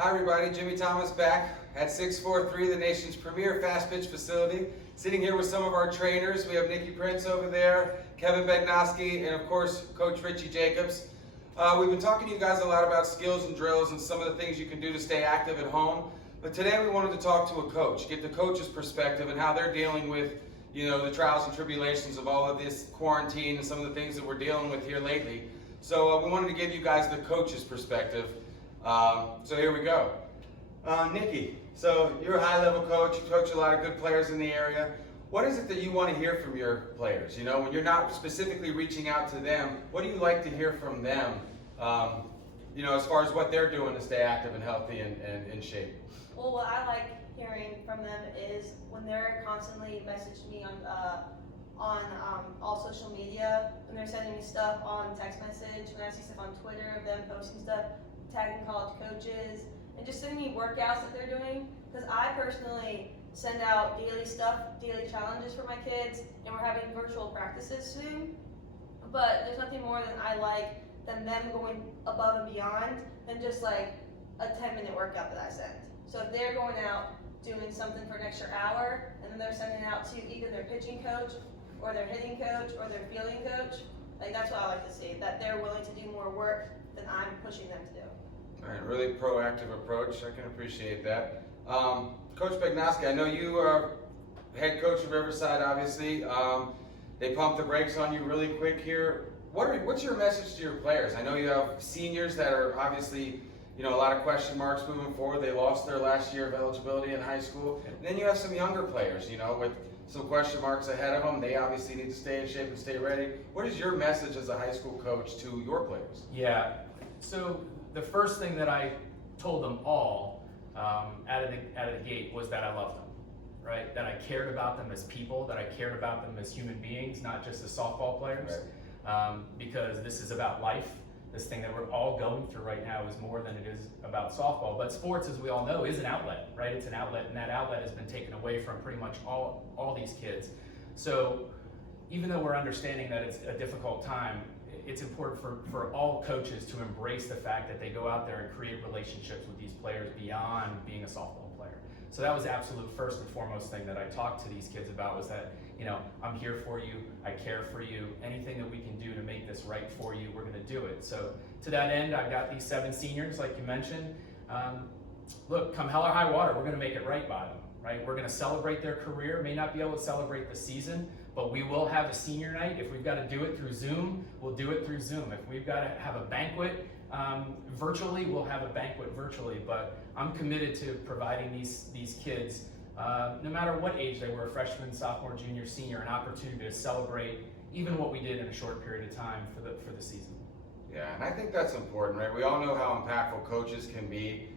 Hi everybody, Jimmy Thomas back at 643, the nation's premier fast pitch facility. Sitting here with some of our trainers. We have Nikki Prince over there, Kevin Bednoski, and of course, Coach Richie Jacobs. We've been talking to you guys a lot about skills and drills and some of the things you can do to stay active at home. But today we wanted to talk to a coach, get the coach's perspective and how they're dealing with, the trials and tribulations of all of this quarantine and some of the things that we're dealing with here lately. So we wanted to give you guys the coach's perspective. So here we go. Nikki, so you're a high-level coach, you coach a lot of good players in the area. What is it that you want to hear from your players? When you're not specifically reaching out to them, what do you like to hear from them, as far as what they're doing to stay active and healthy and in shape? Well, what I like hearing from them is when they're constantly messaging me on all social media, when they're sending me stuff on text message, when I see stuff on Twitter of them posting stuff, tagging college coaches, and just sending me workouts that they're doing, because I personally send out daily challenges for my kids, and we're having virtual practices soon. But there's nothing more than I like than them going above and beyond than just like a 10-minute workout that I send. So if they're going out doing something for an extra hour, and then they're sending it out to either their pitching coach, or their hitting coach, or their fielding coach, like that's what I like to see, that they're willing to do more work than I'm pushing them to do. All right, really proactive approach. I can appreciate that. Coach Bednoski, I know you are head coach of Riverside, obviously. They pumped the brakes on you really quick here. What's your message to your players? I know you have seniors that are obviously, a lot of question marks moving forward. They lost their last year of eligibility in high school. And then you have some younger players, with some question marks ahead of them. They obviously need to stay in shape and stay ready. What is your message as a high school coach to your players? Yeah, so the first thing that I told them all out of the gate was that I loved them, right? That I cared about them as people, that I cared about them as human beings, not just as softball players, right. Because this is about life. This thing that we're all going through right now is more than it is about softball. But sports, as we all know, is an outlet, right? It's an outlet, and that outlet has been taken away from pretty much all these kids. So even though we're understanding that it's a difficult time, it's important for all coaches to embrace the fact that they go out there and create relationships with these players beyond being a softball player. So that was the absolute first and foremost thing that I talked to these kids about, was that, I'm here for you, I care for you, anything that we can do to make this right for you, we're gonna do it. So to that end, I've got these 7 seniors, like you mentioned. Look, come hell or high water, we're gonna make it right by them, right? We're gonna celebrate their career, may not be able to celebrate the season, but we will have a senior night. If we've got to do it through Zoom, we'll do it through Zoom. If we've got to have a banquet virtually, we'll have a banquet virtually. But I'm committed to providing these kids, no matter what age they were, freshman, sophomore, junior, senior, an opportunity to celebrate even what we did in a short period of time for the season. Yeah, and I think that's important, right? We all know how impactful coaches can be.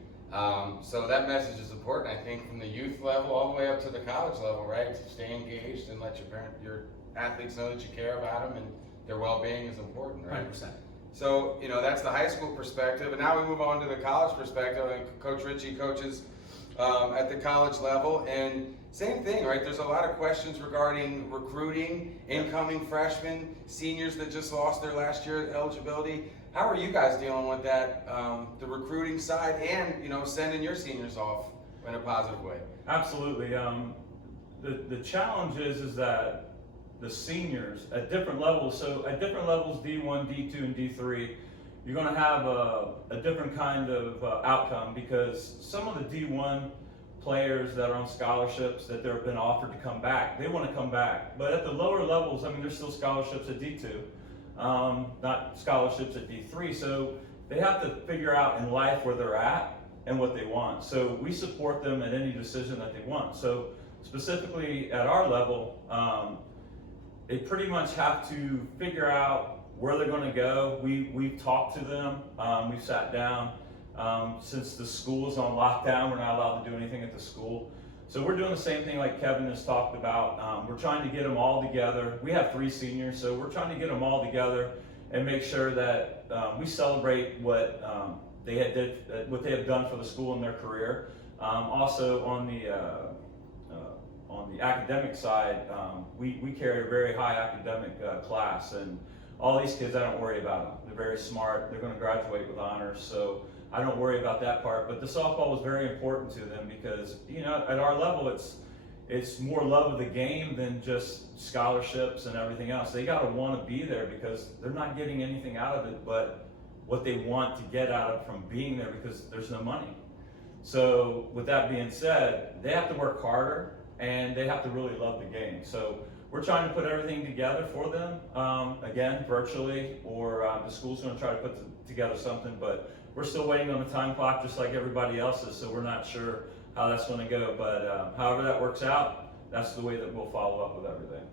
So that message is important, I think, from the youth level all the way up to the college level, right? To stay engaged and let your athletes know that you care about them and their well-being is important, right? 100%. So, that's the high school perspective. And now we move on to the college perspective. I think Coach Richie coaches at the college level. And same thing, right? There's a lot of questions regarding recruiting, incoming freshmen, seniors that just lost their last year eligibility. How are you guys dealing with that, the recruiting side and, sending your seniors off in a positive way? Absolutely. The challenge is that the seniors at different levels, so at different levels, D1, D2, and D3, you're going to have a different kind of outcome, because some of the D1 players that are on scholarships that they've been offered to come back, they want to come back. But at the lower levels, there's still scholarships at D2. Not scholarships at D3, so they have to figure out in life where they're at and what they want. So we support them at any decision that they want. So specifically at our level, they pretty much have to figure out where they're going to go. We've talked to them, we've sat down. Since the school is on lockdown, we're not allowed to do anything at the school. So we're doing the same thing like Kevin has talked about. We're trying to get them all together. We have 3 seniors, so we're trying to get them all together and make sure that we celebrate what they have done for the school in their career. Also on the academic side, we carry a very high academic class, and all these kids, I don't worry about them. They're very smart. They're going to graduate with honors. So I don't worry about that part. But the softball was very important to them because, you know, at our level, it's more love of the game than just scholarships and everything else. They got to want to be there because they're not getting anything out of it but what they want to get out of from being there because there's no money. So with that being said, they have to work harder and they have to really love the game. So we're trying to put everything together for them, again, virtually, or the school's going to try to put together something, but we're still waiting on the time clock just like everybody else is, so we're not sure how that's going to go. But however that works out, that's the way that we'll follow up with everything.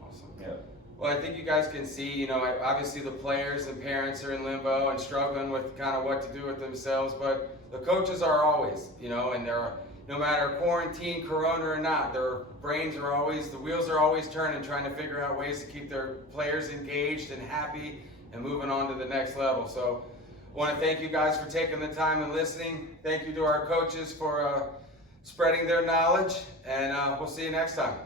Awesome. Yeah. Well, I think you guys can see, you know, obviously the players and parents are in limbo and struggling with kind of what to do with themselves, but the coaches are always, you know, and they're, no matter quarantine, corona or not, their brains are always, the wheels are always turning, trying to figure out ways to keep their players engaged and happy and moving on to the next level. So I want to thank you guys for taking the time and listening. Thank you to our coaches for spreading their knowledge, and we'll see you next time.